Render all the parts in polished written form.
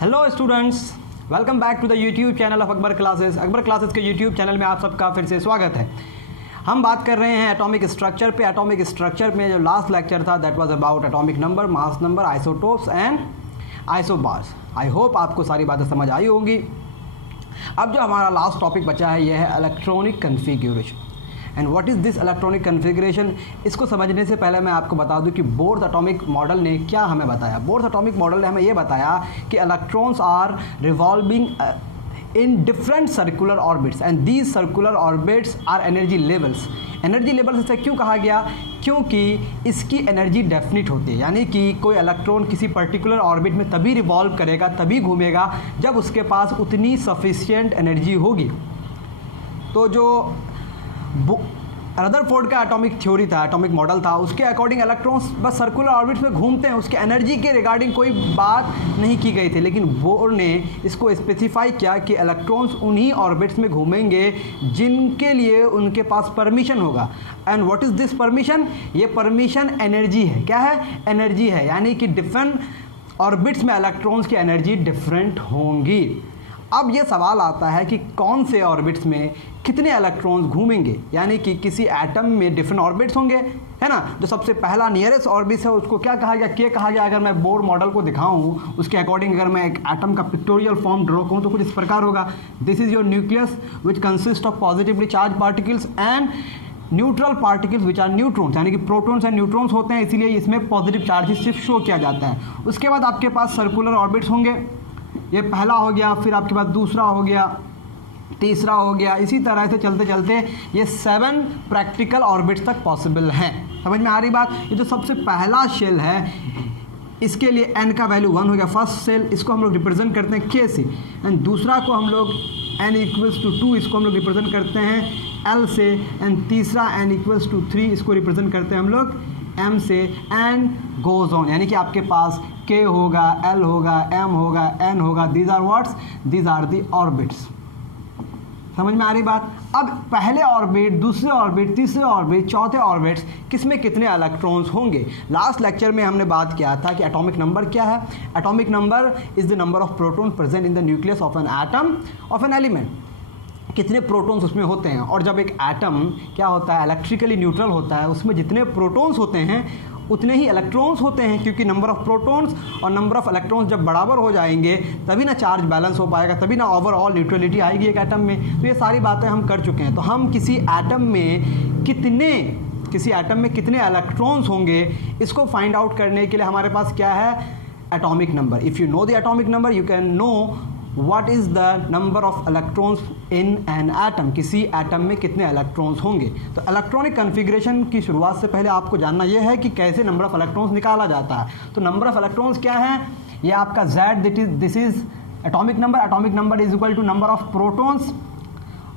Hello students, welcome back to the YouTube channel of Akbar classes. Akbar classes के YouTube channel में आप सबका फिर से स्वागत है। हम बात कर रहे हैं एटॉमिक स्ट्रक्चर पे। एटॉमिक स्ट्रक्चर में जो लास्ट लेक्चर था that was about atomic number, mass number, isotopes and isobars. I hope आपको सारी बातें समझ आई होंगी। अब जो हमारा लास्ट टॉपिक बचा है यह है electronic configuration. And what is this electronic configuration? इसको समझने से पहले मैं आपको बता दूं कि बोर्ड एटॉमिक मॉडल ने क्या हमें बताया। बोर्ड एटॉमिक मॉडल ने हमें ये बताया कि electrons are revolving in different circular orbits and these circular orbits are energy levels. Energy levels इसे क्यों कहा गया? क्योंकि इसकी एनर्जी डेफिनिट होती है, यानी कि कोई इलेक्ट्रॉन किसी पर्टिकुलर ऑर्बिट में तभी रिवॉल्व करेगा, तभी घूमेगा जब उसके पास उतनी सफिशिएंट एनर्जी होगी। तो जो रदरफोर्ड का एटॉमिक थ्योरी था, एटॉमिक मॉडल था, उसके अकॉर्डिंग इलेक्ट्रॉन्स बस सर्कुलर ऑर्बिट्स में घूमते हैं, उसके एनर्जी के रिगार्डिंग कोई बात नहीं की गई थी। लेकिन बोर ने इसको स्पेसिफाई किया कि इलेक्ट्रॉन्स उन्हीं ऑर्बिट्स में घूमेंगे जिनके लिए उनके पास परमिशन होगा। And what is this permission? ये परमिशन एनर्जी है। क्या है? एनर्जी है, यानी कि डिफरेंट ऑर्बिट्स में इलेक्ट्रॉन्स की एनर्जी डिफरेंट होंगी। अब ये सवाल आता है कि कौन से ऑर्बिट्स में कितने इलेक्ट्रॉन्स घूमेंगे, यानी कि किसी एटम में डिफरेंट ऑर्बिट्स होंगे, है ना। जो सबसे पहला नियरेस्ट ऑर्बिट है उसको क्या कहा गया? के कहा गया। अगर मैं बोर मॉडल को दिखाऊं उसके अकॉर्डिंग अगर मैं एक एटम का पिक्टोरियल फॉर्म ड्रॉ करूं तो कुछ इस प्रकार होगा। This is your nucleus which consist of positively charge particles and neutral particles which are neutrons, यानी कि प्रोटॉन्स एंड न्यूट्रॉन्स होते हैं, इसीलिए इसमें पॉजिटिव चार्जेस सिर्फ शो किया जाता है। उसके बाद आपके पास सर्कुलर ऑर्बिट्स होंगे, ये पहला हो गया, फिर आपके पास दूसरा हो गया, तीसरा हो गया, इसी तरह से चलते चलते ये 7 प्रैक्टिकल ऑर्बिट्स तक पॉसिबल हैं। समझ में आ रही बात? ये जो सबसे पहला शेल है इसके लिए n का वैल्यू 1 हो गया, फर्स्ट सेल, इसको हम लोग रिप्रेजेंट करते हैं k से। एंड दूसरा को हम लोग n इक्वल्स टू 2, इसको हम लोग रिप्रेजेंट करते हैं l से। एंड तीसरा n इक्वल्स टू 3, इसको रिप्रेजेंट करते हैं हम लोग m से। एंड गोज ऑन, यानी कि आपके पास k होगा, l होगा, m होगा, n होगा। These are what's? These are the orbits. समझ में आ रही बात? अब पहले ऑर्बिट, दूसरे ऑर्बिट, तीसरे ऑर्बिट, चौथे ऑर्बिट्स, किसमें कितने इलेक्ट्रॉन्स होंगे? लास्ट लेक्चर में हमने बात किया था कि एटॉमिक नंबर क्या है। Atomic number is the number of proton present in the nucleus of an atom of an element. कितने प्रोटॉन्स उसमें होते हैं। और जब एक एटम क्या होता है, इलेक्ट्रिकली न्यूट्रल होता है, उसमें जितने प्रोटॉन्स होते हैं उतने ही इलेक्ट्रॉन्स होते हैं, क्योंकि नंबर ऑफ प्रोटॉन्स और नंबर ऑफ इलेक्ट्रॉन्स जब बराबर हो जाएंगे तभी ना चार्ज बैलेंस हो पाएगा, तभी ना ओवरऑल न्यूट्रलिटी आएगी एक एटम में। तो ये सारी बातें हम कर चुके हैं। तो हम किसी एटम में कितने इलेक्ट्रॉन्स होंगे इसको फाइंड आउट करने के लिए हमारे पास क्या है? Atomic number. If you know the atomic number you can know what is the number of electrons in an atom. किसी एटम में कितने इलेक्ट्रॉन्स होंगे। तो इलेक्ट्रॉनिक कन्फिग्रेशन की शुरुआत से पहले आपको जानना यह है कि कैसे नंबर ऑफ इलेक्ट्रॉन्स निकाला जाता है। तो नंबर ऑफ इलेक्ट्रॉन्स क्या है? ये आपका Z, this is atomic number. Atomic number is equal to number of protons,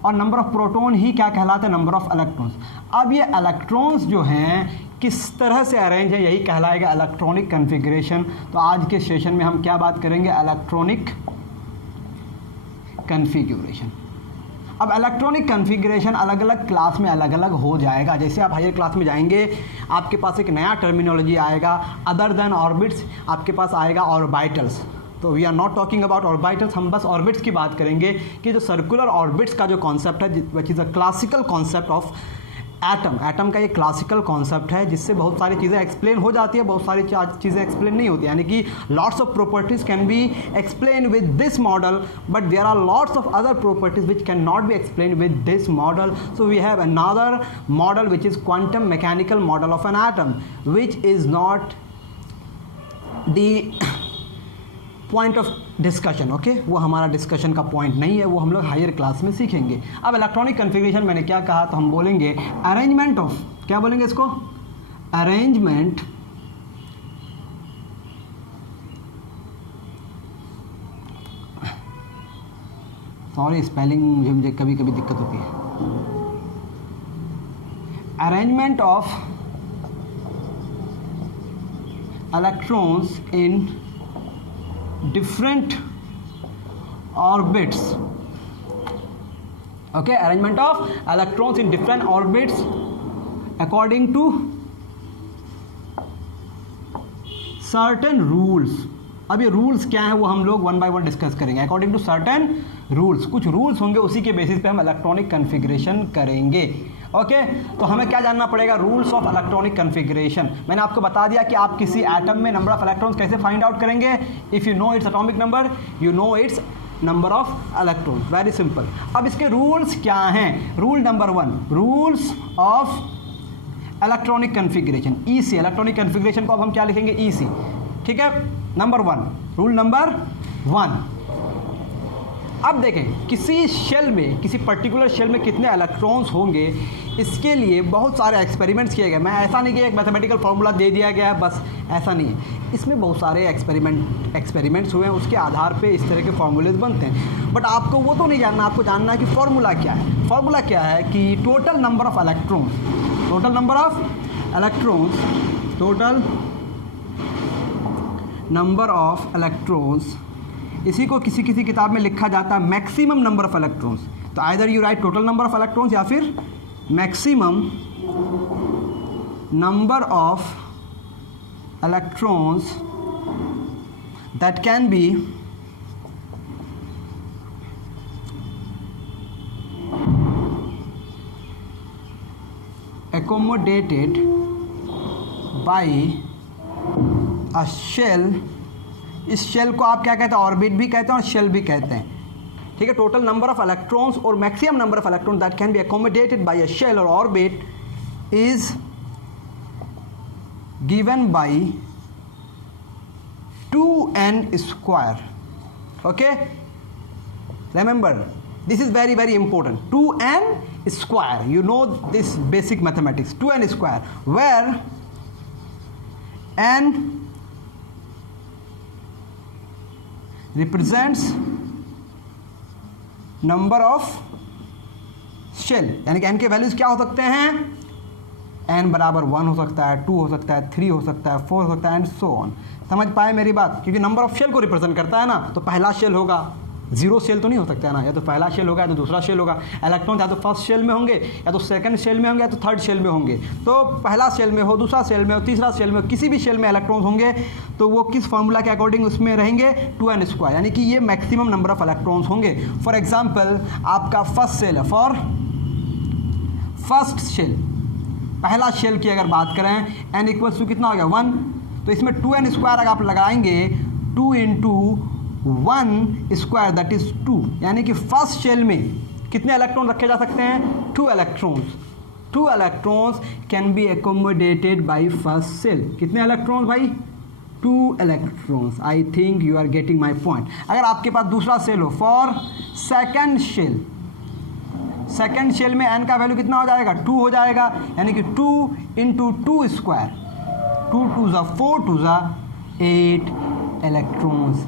और नंबर ऑफ प्रोटॉन ही क्या कहलाते हैं? Number of electrons. अब ये इलेक्ट्रॉन्स जो हैं किस तरह से अरेंज है, यही कहलाएगा इलेक्ट्रॉनिक कन्फिग्रेशन। तो आज के सेशन में हम क्या बात करेंगे? Electronic configuration. अब इलेक्ट्रॉनिक कन्फिग्रेशन अलग अलग क्लास में अलग अलग हो जाएगा। जैसे आप हायर क्लास में जाएंगे आपके पास एक नया टर्मिनोलॉजी आएगा, अदर देन ऑर्बिट्स आपके पास आएगा ऑर्बिटल्स। तो we are not talking about orbitals, हम बस ऑर्बिट्स की बात करेंगे कि जो सर्कुलर ऑर्बिट्स का जो कॉन्सेप्ट है which is a classical concept of atom. Atom का ये क्लासिकल कॉन्सेप्ट है जिससे बहुत सारी चीज़ें एक्सप्लेन हो जाती है, बहुत सारी चीज़ें एक्सप्लेन नहीं होती, यानी कि lots of properties can be explain with this model but there are lots of other properties which can not be explain with this model. So we have another model which is quantum mechanical model of an atom which is not the point of discussion. Okay, वो हमारा discussion का point नहीं है, वो हम लोग higher class में सीखेंगे। अब इलेक्ट्रॉनिक कन्फिग्रेशन मैंने क्या कहा? तो हम बोलेंगे अरेंजमेंट ऑफ, क्या बोलेंगे इसको? अरेंजमेंट सॉरी स्पेलिंग मुझे कभी कभी दिक्कत होती है। Arrangement of electrons in different orbits. Okay, arrangement of electrons in different orbits according to certain rules अब ये रूल्स क्या हैं वो हम लोग वन बाय वन डिस्कस करेंगे। अकॉर्डिंग टू सर्टेन रूल्स, कुछ रूल्स होंगे, उसी के बेसिस पे हम इलेक्ट्रॉनिक कन्फिग्रेशन करेंगे। ओके, तो हमें क्या जानना पड़ेगा? Rules of electronic configuration. मैंने आपको बता दिया कि आप किसी एटम में नंबर ऑफ इलेक्ट्रॉन्स कैसे फाइंड आउट करेंगे। If you know its atomic number, you know it's number of electrons, very simple. अब इसके रूल्स क्या हैं? Rule number 1, rules of electronic configuration, EC। Electronic configuration को अब हम क्या लिखेंगे? EC, ठीक है। Number 1, rule number 1। अब देखें किसी शेल में, किसी पर्टिकुलर शेल में कितने इलेक्ट्रॉन्स होंगे, इसके लिए बहुत सारे एक्सपेरिमेंट्स किए गए। मैं ऐसा नहीं कि एक मैथमेटिकल फार्मूला दे दिया गया है बस, ऐसा नहीं है। इसमें बहुत सारे एक्सपेरिमेंट्स हुए हैं, उसके आधार पे इस तरह के फार्मूलेज बनते हैं। बट आपको वो तो नहीं जानना, आपको जानना है कि फार्मूला क्या है। फार्मूला क्या है कि total number of electrons, total number of electrons, total number of electrons, इसी को किसी किसी किताब में लिखा जाता है मैक्सिमम नंबर ऑफ इलेक्ट्रॉन्स। तो either you right total number of electrons या फिर maximum number of electrons that can B accommodated by a shell। इस शेल को आप क्या कहते हैं? ऑर्बिट भी कहते हैं और शेल भी कहते हैं, ठीक है। टोटल नंबर ऑफ इलेक्ट्रॉन्स और maximum number of electron that can be accommodated by a shell और orbit is given by 2n square। Okay, remember this is very very important, 2n square, you know this basic mathematics, 2n square, where n represents number of shell, यानी कि n के values क्या हो सकते हैं? n बराबर 1 हो सकता है, 2 हो सकता है, 3 हो सकता है, 4 हो सकता है, एंड सो ऑन। समझ पाए मेरी बात? क्योंकि नंबर ऑफ शेल को रिप्रेजेंट करता है ना, तो पहला शेल होगा, 0 शेल तो नहीं हो सकता है ना, या तो पहला शेल होगा या तो दूसरा शेल होगा। इलेक्ट्रॉन या तो फर्स्ट शेल में होंगे, या तो सेकंड शेल में होंगे, या तो थर्ड शेल में होंगे। तो पहला शेल में हो, दूसरा शेल में हो, तीसरा शेल में हो, किसी भी शेल में इलेक्ट्रॉन्स होंगे तो वो किस फार्मूला के अकॉर्डिंग उसमें रहेंगे? 2n स्क्वायर, यानी कि ये मैक्सिमम नंबर ऑफ इलेक्ट्रॉन्स होंगे। फॉर एग्जाम्पल आपका फर्स्ट शेल है, फॉर फर्स्ट शेल, पहला शेल की अगर बात करें, n इक्वल्स टू कितना हो गया? 1। तो इसमें 2n स्क्वायर अगर आप लगाएंगे, 2 इंटू 1 स्क्वायर दैट इज 2, यानी कि फर्स्ट शेल में कितने इलेक्ट्रॉन रखे जा सकते हैं? 2 electrons. 2 electrons can be accommodated by first shell. कितने इलेक्ट्रॉन्स भाई? 2 electrons. I think you are getting my point. अगर आपके पास दूसरा शेल हो, for second shell, second shell में n का वैल्यू कितना हो जाएगा? 2 हो जाएगा, यानी कि 2 इंटू 2 स्क्वायर, 2 2 ज़ा 4 2 ज़ा 8 electrons.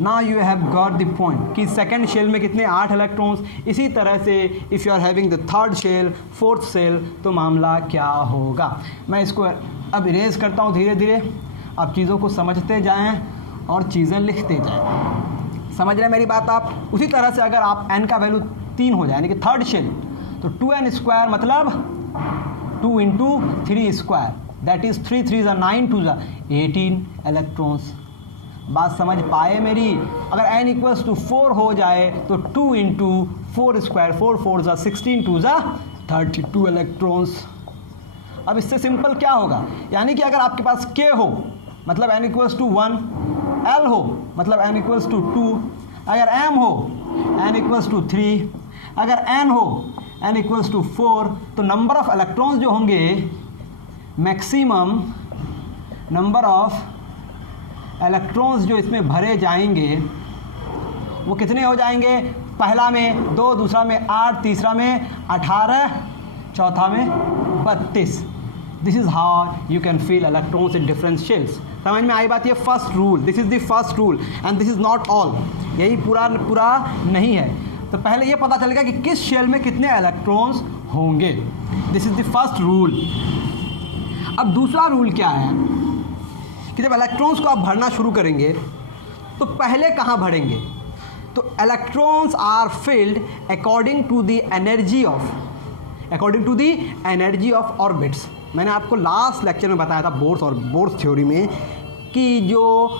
Now you have got the point कि सेकेंड शेल में कितने? 8 इलेक्ट्रॉन्स। इसी तरह से if you are having the third shell, fourth shell, तो मामला क्या होगा? मैं इसको अब इरेज करता हूँ धीरे धीरे, आप चीज़ों को समझते जाएं और चीज़ें लिखते जाएं। समझ रहे हैं मेरी बात आप? उसी तरह से अगर आप n का वैल्यू 3 हो जाए, यानी कि थर्ड शेल, तो 2n स्क्वायर मतलब 2 इंटू 3 स्क्वायर, दैट इज़ 3 3 ज़ा 9 2 ज़ा 18 इलेक्ट्रॉन्स। बात समझ पाए मेरी? अगर n इक्वल्स टू 4 हो जाए तो 2 इंटू 4 स्क्वायर, 4 4 ज़ा 16 2 ज़ा 32 इलेक्ट्रॉन्स। अब इससे सिंपल क्या होगा? यानी कि अगर आपके पास k हो मतलब n इक्वल्स टू 1, l हो मतलब n इक्वल्स टू 2, अगर m हो n इक्वल्स टू 3, अगर n हो n इक्वल्स टू 4, तो नंबर ऑफ इलेक्ट्रॉन्स जो होंगे, मैक्सिमम नंबर ऑफ इलेक्ट्रॉन्स जो इसमें भरे जाएंगे वो कितने हो जाएंगे? पहला में 2, दूसरा में 8, तीसरा में 18, चौथा में 32। This is how you can feel electrons in different shells. समझ में आई बात? ये first rule, this is the first rule and this is not all, यही पूरा नहीं है। तो पहले ये पता चलेगा कि किस शेल में कितने इलेक्ट्रॉन्स होंगे। This is the first rule. अब दूसरा रूल क्या है कि जब इलेक्ट्रॉन्स को आप भरना शुरू करेंगे तो पहले कहाँ भरेंगे? तो electrons are filled according to the energy of orbits. मैंने आपको लास्ट लेक्चर में बताया था बोर्स थ्योरी में कि जो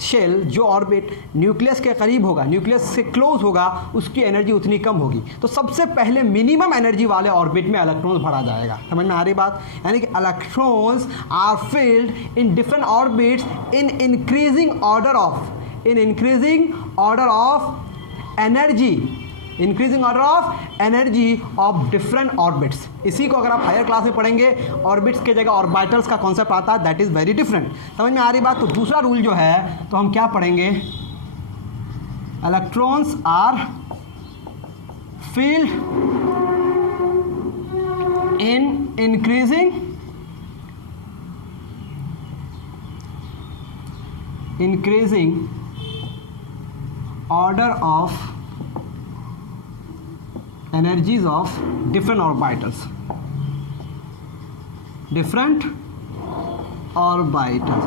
शेल जो ऑर्बिट न्यूक्लियस के करीब होगा, न्यूक्लियस से क्लोज होगा, उसकी एनर्जी उतनी कम होगी। तो सबसे पहले मिनिमम एनर्जी वाले ऑर्बिट में इलेक्ट्रॉन्स भरा जाएगा। समझ में आ रही बात? यानी कि electrons are filled in different orbits in increasing order energy of different orbits. इसी को अगर आप हायर क्लास में पढ़ेंगे, ऑर्बिट्स के जगह ऑर्बिटल्स का कॉन्सेप्ट आता है, दैट इज वेरी डिफरेंट। समझ में आ रही बात? तो दूसरा रूल जो है, तो हम क्या पढ़ेंगे, electrons are filled in increasing order of energies of different orbitals और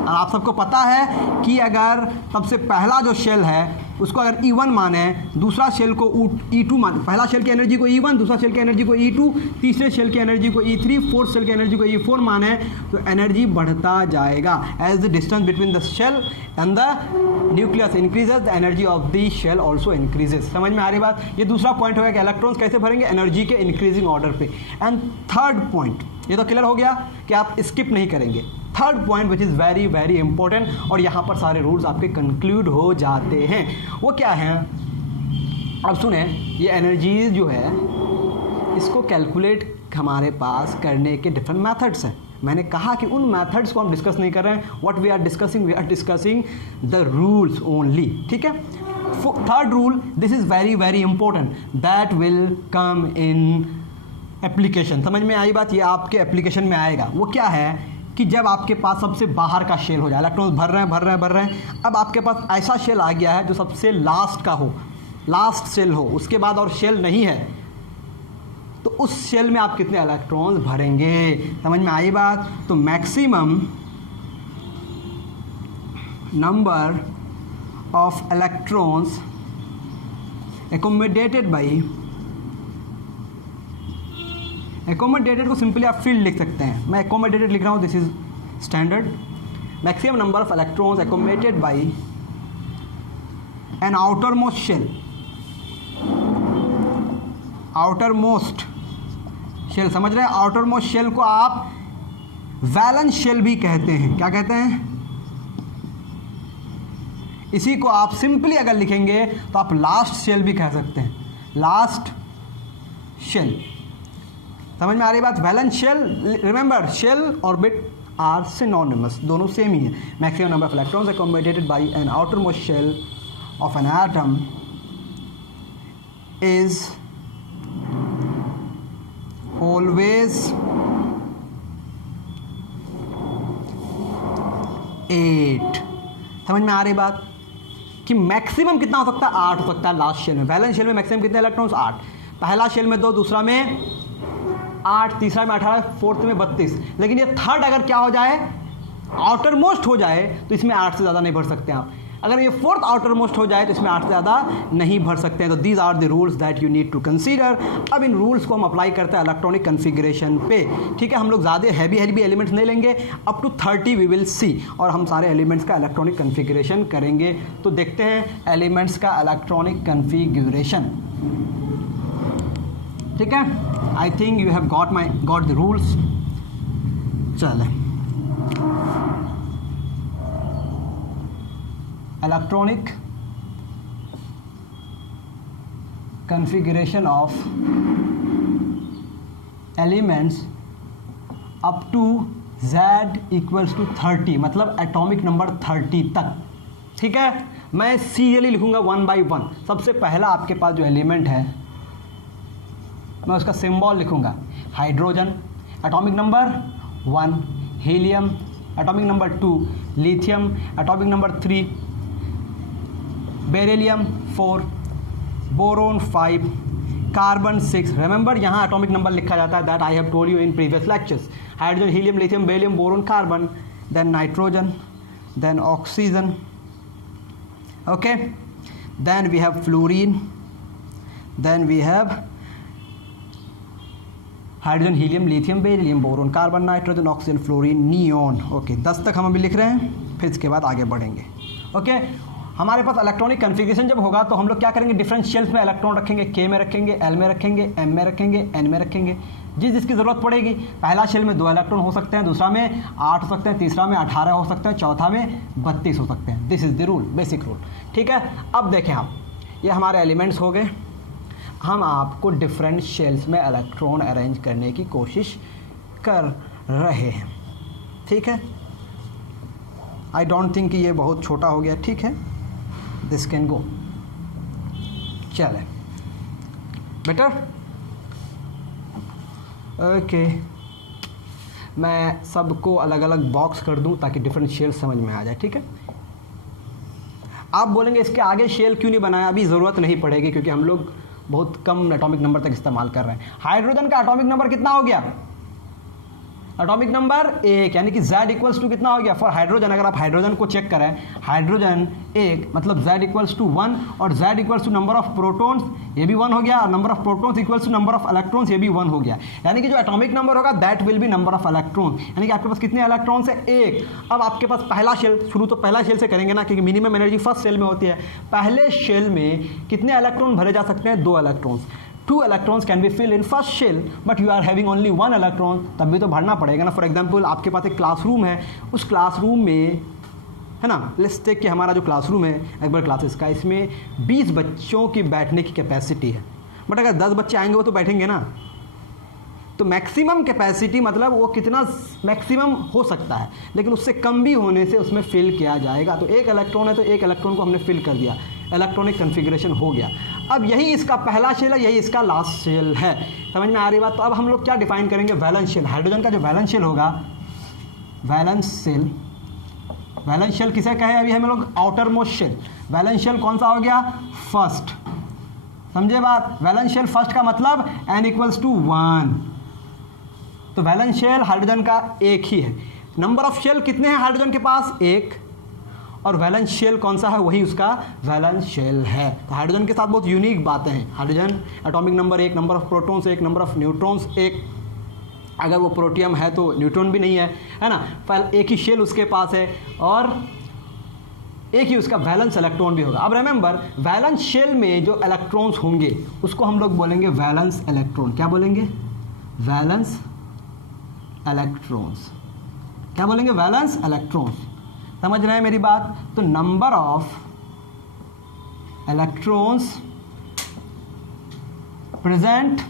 आप सबको पता है कि अगर सबसे पहला जो शेल है उसको अगर E1 माने, दूसरा शेल को E2 माने, पहला शेल की एनर्जी को E1, दूसरा शेल की एनर्जी को E2, तीसरे शेल की एनर्जी को E3, फोर्थ शेल की एनर्जी को E4 माने, तो एनर्जी बढ़ता जाएगा। As the distance between the shell and the nucleus increases, the energy of the shell also increases. समझ में आ रही बात? ये दूसरा पॉइंट होगा कि इलेक्ट्रॉन्स कैसे भरेंगे, एनर्जी के इंक्रीजिंग ऑर्डर पे। एंड थर्ड पॉइंट, ये तो क्लियर हो गया कि आप स्किप नहीं करेंगे। Third point which is very very important, और यहाँ पर सारे रूल्स आपके कंक्लूड हो जाते हैं। वो क्या हैं? अब सुने, ये एनर्जीज जो है इसको कैलकुलेट हमारे पास करने के डिफरेंट मेथड्स हैं। मैंने कहा कि उन मेथड्स को हम डिस्कस नहीं कर रहे हैं। What we are discussing the rules only. ठीक है? Third rule, this is very very important, that will come in application. समझ में आई बात? ये आपके एप्लीकेशन में आएगा। वो क्या है कि जब आपके पास सबसे बाहर का शेल हो जाए, इलेक्ट्रॉन्स भर रहे हैं, अब आपके पास ऐसा शेल आ गया है जो सबसे लास्ट का हो, लास्ट शेल हो, उसके बाद और शेल नहीं है, तो उस शेल में आप कितने इलेक्ट्रॉन्स भरेंगे? समझ में आई बात? तो maximum number of electrons accommodated को सिंपली आप फील्ड लिख सकते हैं। मैं एकोमोडेटेड लिख रहा हूँ, this is standard. Maximum number of electrons accommodated by an outer most shell. समझ रहे हैं? आउटर मोस्ट शेल को आप वैलेंस शेल भी कहते हैं। क्या कहते हैं? इसी को आप सिंपली अगर लिखेंगे तो आप लास्ट शेल भी कह सकते हैं, लास्ट शेल। समझ में आ रही बात? Valence shell, remember shell orbit are synonymous, दोनों सेम ही है। Maximum number of electrons accommodated by an outer most shell of an atom is always 8। समझ में आ रही बात कि मैक्सिमम कितना हो सकता है? 8 हो सकता है लास्ट शेल में। वैलेंस शेल में मैक्सिमम कितने इलेक्ट्रॉन्स? 8। पहला शेल में 2, दूसरा में 8, तीसरा में 18, फोर्थ में 32। लेकिन ये थर्ड अगर क्या हो जाए, आउटर मोस्ट हो जाए, तो इसमें 8 से ज़्यादा नहीं भर सकते आप। अगर ये फोर्थ आउटर मोस्ट हो जाए तो इसमें 8 से ज़्यादा नहीं भर सकते हैं। तो these are the rules that you need to consider. अब इन रूल्स को हम अप्लाई करते हैं इलेक्ट्रॉनिक कन्फिग्रेशन पे। ठीक है? हम लोग ज़्यादा हैवी एलिमेंट्स नहीं लेंगे, up to 30 we will see, और हम सारे एलिमेंट्स का इलेक्ट्रॉनिक कन्फिग्रेशन करेंगे। तो देखते हैं एलिमेंट्स का इलेक्ट्रॉनिक कन्फिग्रेशन। ठीक है? I think you have got the rules. चलें, electronic configuration of elements up to z equals to 30, मतलब एटॉमिक नंबर 30 तक। ठीक है? मैं सीरियली लिखूंगा 1 by 1। सबसे पहला आपके पास जो एलिमेंट है, मैं उसका सिंबल लिखूंगा hydrogen, atomic number 1, helium, atomic number 2, lithium, atomic number 3, beryllium 4, boron 5, carbon 6। Remember यहाँ एटॉमिक नंबर लिखा जाता है, that I have told you in previous lectures. Hydrogen, helium, lithium, beryllium, boron, carbon, then nitrogen, then oxygen, okay, then we have fluorine, then we have hydrogen, helium, lithium, beryllium, boron, carbon, nitrogen, oxygen, fluorine, neon. Okay, 10 तक हम अभी लिख रहे हैं, फिर इसके बाद आगे बढ़ेंगे। ओके। हमारे पास इलेक्ट्रॉनिक कन्फिग्रेशन जब होगा तो हम लोग क्या करेंगे, डिफरेंट शेल्स में इलेक्ट्रॉन रखेंगे, के में रखेंगे, एल में रखेंगे, एम में रखेंगे, एन में रखेंगे, जिसकी ज़रूरत पड़ेगी। पहला शेल में 2 इलेक्ट्रॉन हो सकते हैं, दूसरा में 8 हो सकते हैं, तीसरा में 18 हो सकते हैं, चौथा में 32 हो सकते हैं। This is the rule, basic rule. ठीक है, अब देखें आप, ये हमारे एलिमेंट्स हो गए। हम आपको डिफरेंट शेल्स में इलेक्ट्रॉन अरेंज करने की कोशिश कर रहे हैं। ठीक है, आई डोंट थिंक कि ये बहुत छोटा हो गया। ठीक है, दिस कैन गो। चले बेटर। ओके, मैं सबको अलग अलग बॉक्स कर दूं ताकि डिफरेंट शेल समझ में आ जाए। ठीक है, आप बोलेंगे इसके आगे शेल क्यों नहीं बनाया, अभी ज़रूरत नहीं पड़ेगी क्योंकि हम लोग बहुत कम एटॉमिक नंबर तक इस्तेमाल कर रहे हैं। हाइड्रोजन का एटॉमिक नंबर कितना हो गया, एटॉमिक नंबर 1, यानी कि Z इक्वल्स टू कितना हो गया फॉर हाइड्रोजन। अगर आप हाइड्रोजन को चेक करें, हाइड्रोजन 1 मतलब Z इक्वल्स टू 1, और Z equals to number of protons, ये भी 1 हो गया, और number of protons equals to number of electrons, ये भी 1 हो गया। यानी कि जो एटॉमिक नंबर होगा that will be number of electron, यानी कि आपके पास कितने इलेक्ट्रॉन्स है, 1। अब आपके पास पहला शेल, शुरू तो पहला शेल से करेंगे ना, क्योंकि मिनिमम एनर्जी फर्स्ट शेल में होती है। पहले शेल में कितने इलेक्ट्रॉन भरे जा सकते हैं, 2 electrons. 2 electrons can be filled in first shell, but you are having only 1 electron, तब भी तो भरना पड़ेगा ना। फॉर एग्जाम्पल आपके पास एक क्लासरूम है, उस क्लासरूम में है ना, लेट्स टेक कि हमारा जो क्लासरूम है एक बार क्लासेस का, इसमें 20 बच्चों की बैठने की कैपेसिटी है, बट अगर 10 बच्चे आएंगे वो तो बैठेंगे ना। तो मैक्सिमम कैपेसिटी मतलब वो कितना मैक्सिमम हो सकता है, लेकिन उससे कम भी होने से उसमें फिल किया जाएगा। तो 1 इलेक्ट्रॉन है तो 1 इलेक्ट्रॉन को हमने फिल कर दिया, इलेक्ट्रॉनिक कन्फिग्रेशन हो गया। अब यही इसका पहला शेल है, यही इसका लास्ट शेल है। समझ में आ रही बात। तो अब हम लोग क्या डिफाइन करेंगे, वैलेंस शेल। हाइड्रोजन का जो वैलेंस शेल होगा, वैलेंस शेल, वैलेंस शेल किसे कहे अभी हम लोग, outer most shell. Valence shell कौन सा हो गया, फर्स्ट। समझे बात, वैलेंस शेल फर्स्ट का मतलब n इक्वल्स टू 1। तो वैलेंस शेल हाइड्रोजन का एक ही है। नंबर ऑफ शेल कितने हैं हाइड्रोजन के पास, 1, और वैलेंस शेल कौन सा है, वही उसका वैलेंस शेल है। तो हाइड्रोजन के साथ बहुत यूनिक बातें हैं। Hydrogen atomic number 1, number of protons 1, number of neutrons 1, अगर वो प्रोटियम है तो न्यूट्रॉन भी नहीं है ना। पहले एक ही शेल उसके पास है और एक ही उसका वैलेंस इलेक्ट्रॉन भी होगा। अब रिमेंबर, वैलेंस शेल में जो इलेक्ट्रॉन्स होंगे उसको हम लोग बोलेंगे वैलेंस इलेक्ट्रॉन। क्या बोलेंगे, वैलेंस इलेक्ट्रॉन्स। क्या बोलेंगे, वैलेंस इलेक्ट्रॉन्स। समझ रहे हैं मेरी बात। तो number of electrons present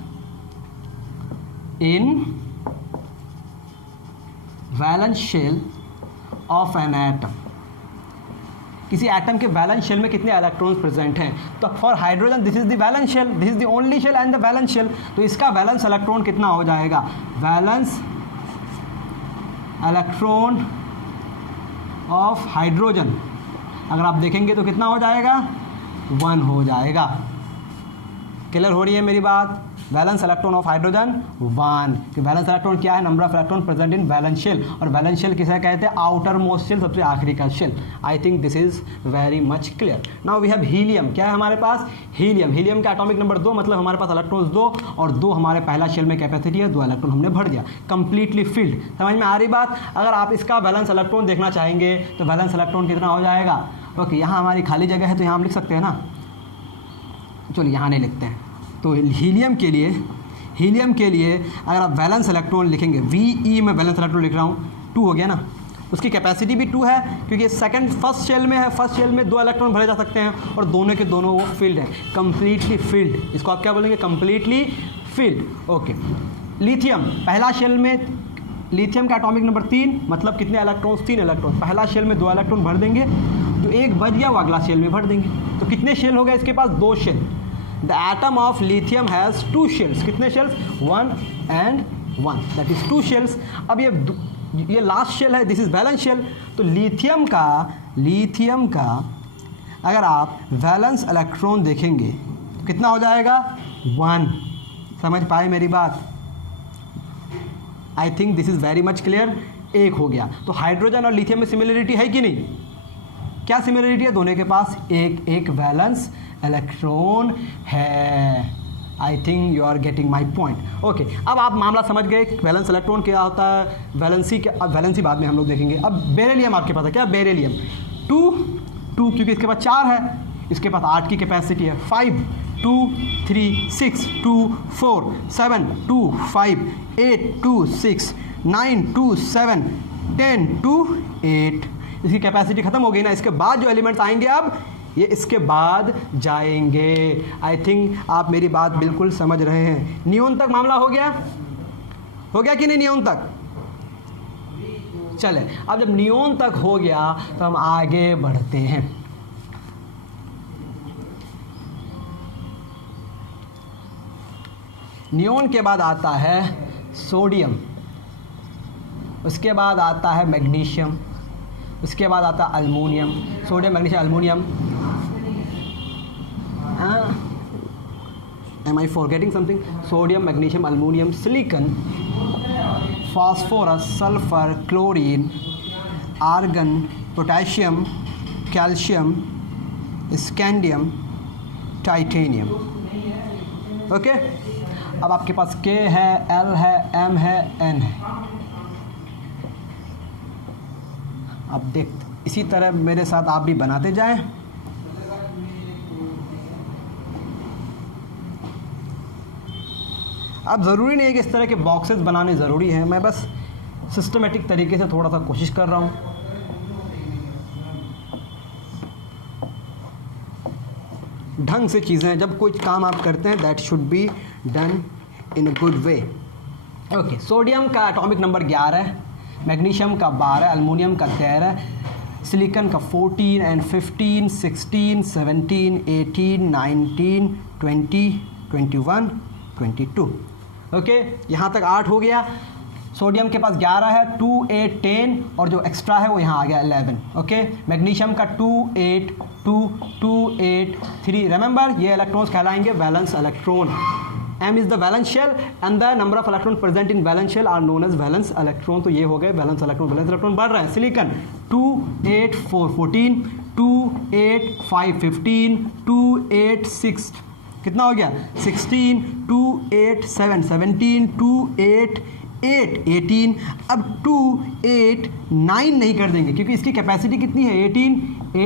in valence shell of an atom. किसी एटम के वैलेंस शेल में कितने इलेक्ट्रॉन्स प्रेजेंट हैं। तो for hydrogen this is the valence shell, this is the only shell and the valence shell. तो इसका valence electron कितना हो जाएगा, वैलेंस इलेक्ट्रॉन ऑफ हाइड्रोजन अगर आप देखेंगे तो कितना हो जाएगा, 1 हो जाएगा। क्लियर हो रही है मेरी बात। Valence electron of hydrogen 1। कि वैलेंस इलेक्ट्रॉन क्या है, number of electron present in valence shell. और वैलेंस शेल किसे कहते हैं, आउटर मोस्ट शेल, सबसे आखिरी का shell. I think this is very much clear. Now we have helium. क्या है हमारे पास, हीलियम। हीलियम का एटॉमिक नंबर 2, मतलब हमारे पास इलेक्ट्रॉन्स 2 और 2 हमारे पहला शेल में कैपेसिटी है, 2 इलेक्ट्रॉन हमने भर दिया, कंप्लीटली फिल्ड। समझ में आ रही बात। अगर आप इसका वैलेंस इलेक्ट्रॉन देखना चाहेंगे तो वैलेंस इलेक्ट्रॉन कितना हो जाएगा। ओके, यहाँ हमारी खाली जगह है तो यहाँ हम लिख सकते हैं ना, चलिए यहाँ नहीं लिखते हैं। तो हीलियम के लिए अगर आप वैलेंस इलेक्ट्रॉन लिखेंगे, VE में वैलेंस इलेक्ट्रॉन लिख रहा हूँ, 2 हो गया ना। उसकी कैपेसिटी भी 2 है क्योंकि फर्स्ट शेल में है। फर्स्ट शेल में 2 इलेक्ट्रॉन भरे जा सकते हैं और दोनों के दोनों वो फील्ड है, कंप्लीटली फील्ड। इसको आप क्या बोलेंगे, कंप्लीटली फील्ड। ओके, लिथियम पहला शेल में, लिथियम का एटॉमिक नंबर 3, मतलब कितने इलेक्ट्रॉन्स, 3 इलेक्ट्रॉन। पहला शेल में 2 इलेक्ट्रॉन भर देंगे तो एक बच गया, वो अगला शेल में भर देंगे। तो कितने शेल हो गए इसके पास, 2 shell. The atom of lithium has 2 shells. कितने shells, 1 and 1, that is 2 shells. अब ये लास्ट शेल है, दिस इज वैलेंस शेल। तो लिथियम का अगर आप वैलेंस इलेक्ट्रॉन देखेंगे तो कितना हो जाएगा, 1। समझ पाए मेरी बात। आई think this is very much clear. 1 हो गया। तो हाइड्रोजन और लिथियम में सिमिलरिटी है कि नहीं, क्या सिमिलरिटी है, दोनों के पास एक वैलेंस इलेक्ट्रॉन है। I think you are getting my point. Okay, अब आप मामला समझ गए वैलेंस इलेक्ट्रॉन क्या होता है, वैलेंसी क्या। अब वैलेंसी बाद में हम लोग देखेंगे। अब बेरिलियम आपके पास है, क्या बेरिलियम, 2 2 क्योंकि इसके पास 4 है, इसके पास 8 की कैपेसिटी है, 5 2 3 6 2 4 7 2 5 8 2 6 9 2 7 10 2 8। इसकी कैपेसिटी ख़त्म हो गई ना। इसके बाद जो एलिमेंट्स आएंगे अब ये इसके बाद जाएंगे। आई थिंक आप मेरी बात बिल्कुल समझ रहे हैं। नियोन तक मामला हो गया कि नहीं? नियोन तक चले। अब जब नियोन तक हो गया तो हम आगे बढ़ते हैं। नियोन के बाद आता है सोडियम, उसके बाद आता है मैग्नीशियम, उसके बाद आता है aluminium. Sodium, magnesium, aluminium. Am I forgetting something? Sodium, magnesium, aluminium, silicon, phosphorus, sulphur, chlorine, argon, potassium, calcium, scandium, titanium. Okay अब आपके पास K है, L है, M है, N है। अब देख इसी तरह मेरे साथ आप भी बनाते जाएं। अब ज़रूरी नहीं है कि इस तरह के बॉक्सेस बनाने ज़रूरी है, मैं बस सिस्टमेटिक तरीके से थोड़ा सा कोशिश कर रहा हूँ। ढंग से चीज़ें, जब कोई काम आप करते हैं that should be done in a good way. Okay, sodium का एटॉमिक नंबर 11 है, मैग्नीशियम का 12, अल्मोनियम का 13, सिलिकॉन का 14 एंड 15, 16, 17, 18, 19, 20, 21, 22। ओके यहाँ तक 8 हो गया। सोडियम के पास 11 है, 2 8 10 और जो एक्स्ट्रा है वो यहाँ आ गया 11। ओके मैग्नीशियम का 2 8 2 2 8 3। रिमेंबर ये इलेक्ट्रॉन्स कहलाएंगे valence electron. M is the valence shell and the number of electrons present in valence shell are known as valence electron। तो ये हो गए वैलेंस इलेक्ट्रॉन बढ़ रहे हैं। सिलिकॉन 2 8 4 14 2 8 5 15 2 8 6 कितना हो गया 16 2 8 7 17 2 8 8 18। अब 2 8 9 नहीं कर देंगे क्योंकि इसकी कैपेसिटी कितनी है 18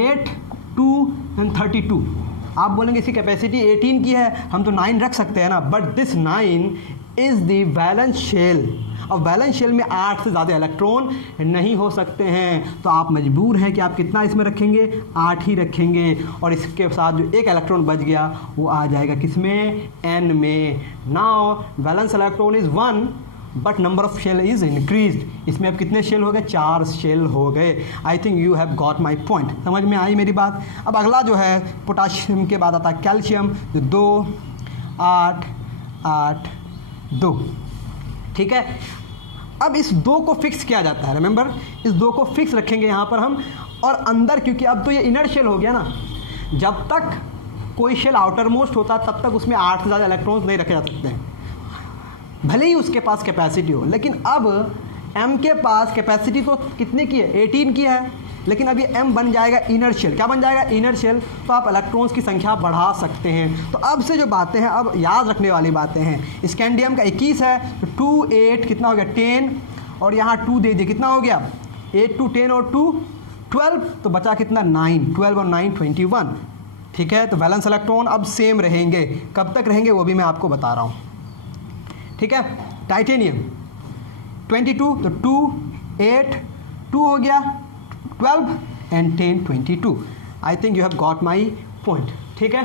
8 2 एंड 32। आप बोलेंगे इसकी कैपेसिटी 18 की है, हम तो 9 रख सकते हैं ना, but this 9 is the valence shell. अब वैलेंस शेल में 8 से ज़्यादा इलेक्ट्रॉन नहीं हो सकते हैं, तो आप मजबूर हैं कि आप कितना इसमें रखेंगे 8 ही रखेंगे। और इसके साथ जो एक इलेक्ट्रॉन बच गया वो आ जाएगा किसमें N में। Now valence electron is 1 but number of shell is increased. इसमें अब कितने शेल हो गए 4 शेल हो गए। आई think you have got my point, समझ में आई मेरी बात। अब अगला जो है पोटाशियम के बाद आता है कैल्शियम, 2 8 8 2। ठीक है अब इस 2 को फिक्स किया जाता है। रिमेंबर इस 2 को फिक्स रखेंगे यहाँ पर हम। और अंदर क्योंकि अब तो ये इनर शेल हो गया ना, जब तक कोई शेल आउटर मोस्ट होता तब तक उसमें 8 से ज़्यादा इलेक्ट्रॉन्स नहीं रखे जा सकते हैं, भले ही उसके पास कैपेसिटी हो। लेकिन अब M के पास कैपेसिटी तो कितने की है 18 की है, लेकिन अब ये M बन जाएगा इनर शेल। क्या बन जाएगा इनर शेल, तो आप इलेक्ट्रॉन्स की संख्या बढ़ा सकते हैं। तो अब से जो बातें हैं अब याद रखने वाली बातें हैं। स्कैंडियम का 21 है तो 2 8 कितना हो गया 10 और यहाँ 2 दे दिए, कितना हो गया 8 2 10 और 2 12, तो बचा कितना 9, 12 और 9 21। ठीक है तो वैलेंस इलेक्ट्रॉन अब सेम रहेंगे, कब तक रहेंगे वो भी मैं आपको बता रहा हूँ। ठीक है टाइटेनियम 22 तो 2 8 2 हो गया 12 and 10 22। I think you have got my point. ठीक है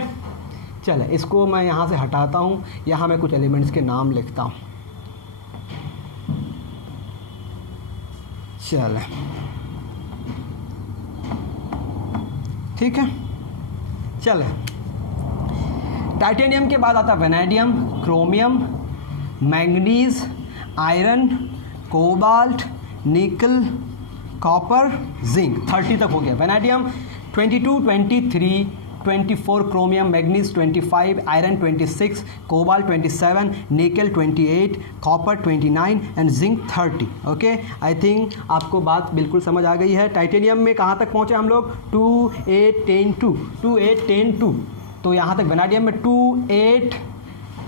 चले इसको मैं यहाँ से हटाता हूँ, यहाँ मैं कुछ एलिमेंट्स के नाम लिखता हूँ। चले ठीक है चले टाइटेनियम के बाद आता है vanadium, chromium, manganese, iron, cobalt, निकल, कॉपर, जिंक। 30 तक हो गया। Vanadium 22 23 24, chromium manganese 25, iron 26, cobalt 27, निकल 28, copper 29 and zinc 30। Okay I think आपको बात बिल्कुल समझ आ गई है। टाइटेनियम में कहाँ तक पहुँचे हम लोग 2 8 10 2 2 8 10 2। तो यहाँ तक वेनेडियम में 2 8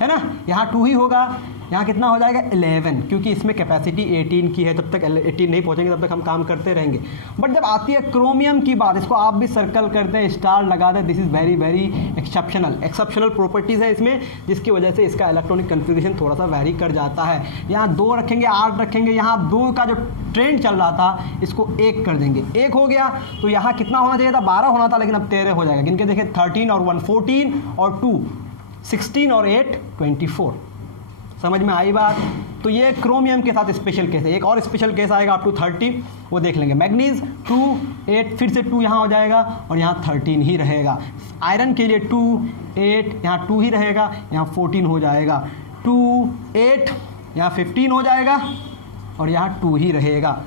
है ना, यहाँ 2 ही होगा, यहाँ कितना हो जाएगा 11, क्योंकि इसमें कैपेसिटी 18 की है, तब तक 18 नहीं पहुँचेंगे, तब तक हम काम करते रहेंगे। बट जब आती है क्रोमियम की बात, इसको आप भी सर्कल करते हैं, स्टार लगा दें, this is very very exceptional properties है इसमें, जिसकी वजह से इसका इलेक्ट्रॉनिक कन्फिग्रेशन थोड़ा सा वेरी कर जाता है। यहाँ 2 रखेंगे, 8 रखेंगे, यहाँ 2 का जो ट्रेंड चल रहा था इसको 1 कर देंगे, 1 हो गया, तो यहाँ कितना होना चाहिए था, 12 होना था, लेकिन अब 13 हो जाएगा। गिनके देखिए 13 और 1 14 और 2 16 और 8 24। समझ में आई बात? तो ये क्रोमियम के साथ स्पेशल केस है। एक और स्पेशल केस आएगा अप टू 30, वो देख लेंगे। मैग्नीज 2 8, फिर से 2 यहाँ हो जाएगा और यहाँ 13 ही रहेगा। आयरन के लिए 2 8, यहाँ 2 ही रहेगा, यहाँ 14 हो जाएगा। 2 8, यहाँ 15 हो जाएगा और यहाँ 2 ही रहेगा।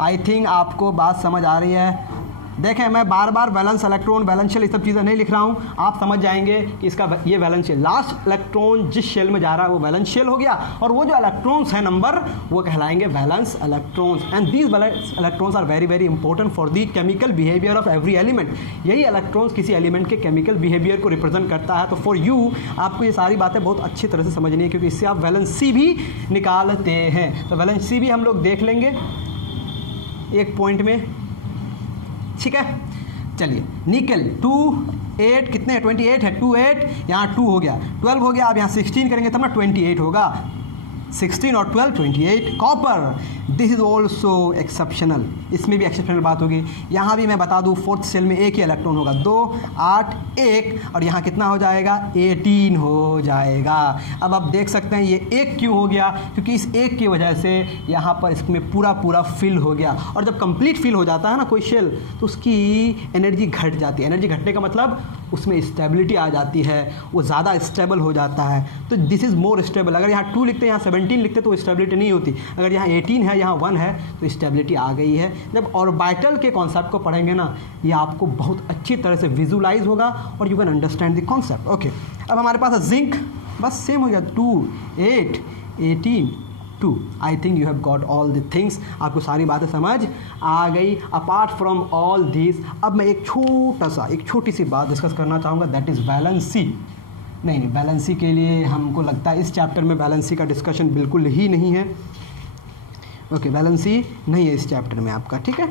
आई थिंक आपको बात समझ आ रही है। देखें, मैं बार बार वैलेंस इलेक्ट्रॉन, वैलेंस शेल, ये सब चीज़ें नहीं लिख रहा हूँ, आप समझ जाएंगे कि इसका ये वैलेंस शेल, लास्ट इलेक्ट्रॉन जिस शेल में जा रहा है वो वैलेंस शेल हो गया, और वो जो इलेक्ट्रॉन्स हैं नंबर, वो कहलाएंगे valence electrons. And these valence electrons are very very important for the chemical behaviour of every element. यही इलेक्ट्रॉन्स किसी एलिमेंट के केमिकल बिहेवियर को रिप्रेजेंट करता है। तो फॉर यू आपको ये सारी बातें बहुत अच्छी तरह से समझनी है, क्योंकि इससे आप वैलेंसी भी निकालते हैं। तो वैलेंसी भी हम लोग देख लेंगे एक पॉइंट में, ठीक है। चलिए, निकल 2 8 कितने 28 है, 2 8, यहाँ 2 हो गया, 12 हो गया। अब यहाँ 16 करेंगे तब ना 28 होगा, 16 और 12 28। Copper, this is also exceptional, इसमें भी एक्सेप्शनल बात होगी। यहाँ भी मैं बता दूँ, 4th सेल में 1 ही इलेक्ट्रॉन होगा, 2 8 1, और यहाँ कितना हो जाएगा 18 हो जाएगा। अब आप देख सकते हैं ये 1 क्यों हो गया, क्योंकि इस 1 की वजह से यहाँ पर इसमें पूरा फिल हो गया। और जब कंप्लीट फिल हो जाता है ना कोई शेल, तो उसकी एनर्जी घट जाती है। एनर्जी घटने का मतलब उसमें स्टेबिलिटी आ जाती है, वो ज़्यादा स्टेबल हो जाता है। तो दिस इज़ मोर स्टेबल। अगर यहाँ 2 लिखते हैं, यहाँ 17 लिखते तो स्टेबिलिटी नहीं होती। अगर यहाँ 18 है, यहाँ 1 है, तो स्टेबिलिटी आ गई है। जब ऑर्बिटल के कॉन्सेप्ट को पढ़ेंगे ना, ये आपको बहुत अच्छी तरह से विजुलाइज होगा और you can understand the concept. Okay, अब हमारे पास है जिंक, बस सेम हो गया, 2 8 18 2। आई think you have got all the things, आपको सारी बातें समझ आ गई। अपार्ट फ्रॉम ऑल दिस, अब मैं एक छोटी सी बात डिस्कस करना चाहूँगा, दैट इज़ वैलेंसी। नहीं, वैलेंसी के लिए हमको लगता है इस चैप्टर में वैलेंसी का डिस्कशन बिल्कुल ही नहीं है। ओके, वैलेंसी नहीं है इस चैप्टर में आपका, ठीक है।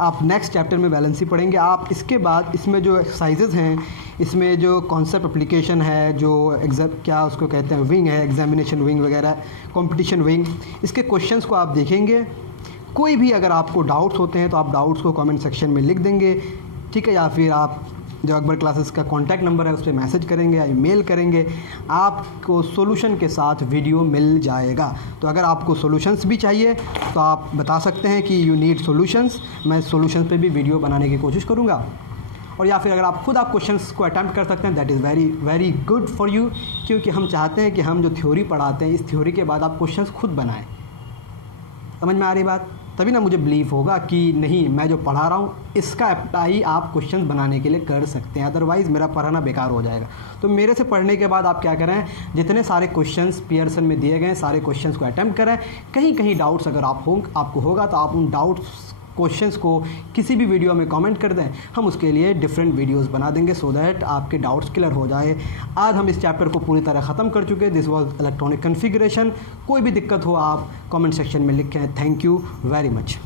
आप नेक्स्ट चैप्टर में वैलेंसी पढ़ेंगे। आप इसके बाद इसमें जो एक्सरसाइजेज हैं, इसमें जो कॉन्सेप्ट एप्लीकेशन है, जो क्या उसको कहते हैं, विंग है, एग्जामिनेशन विंग वगैरह, कंपटीशन विंग, इसके क्वेश्चंस को आप देखेंगे। कोई भी अगर आपको डाउट्स होते हैं तो आप डाउट्स को कमेंट सेक्शन में लिख देंगे, ठीक है, या फिर आप जो अकबर क्लासेस का कॉन्टैक्ट नंबर है उस पर मैसेज करेंगे या ईमेल करेंगे, आपको सॉल्यूशन के साथ वीडियो मिल जाएगा। तो अगर आपको सॉल्यूशंस भी चाहिए तो आप बता सकते हैं कि यू नीड सॉल्यूशंस, मैं सॉल्यूशंस पे भी वीडियो बनाने की कोशिश करूँगा। और या फिर अगर आप खुद क्वेश्चंस को अटैम्प्ट कर सकते हैं, that is very very good for you, क्योंकि हम चाहते हैं कि हम जो थ्योरी पढ़ाते हैं, इस थ्योरी के बाद आप क्वेश्चंस खुद बनाएं। समझ में आ रही बात? तभी ना मुझे बिलीव होगा कि नहीं, मैं जो पढ़ा रहा हूँ इसका अप्लाई आप क्वेश्चन बनाने के लिए कर सकते हैं, अदरवाइज़ मेरा पढ़ाना बेकार हो जाएगा। तो मेरे से पढ़ने के बाद आप क्या करें, जितने सारे क्वेश्चंस पियर्सन में दिए गए सारे क्वेश्चंस को अटैम्प्ट करें। कहीं डाउट्स अगर आपको होगा तो आप उन डाउट्स क्वेश्चंस को किसी भी वीडियो में कमेंट कर दें, हम उसके लिए डिफरेंट वीडियोस बना देंगे सो दैट आपके डाउट्स क्लियर हो जाए। आज हम इस चैप्टर को पूरी तरह ख़त्म कर चुके हैं। This was electronic configuration. कोई भी दिक्कत हो आप कमेंट सेक्शन में लिखें। Thank you very much.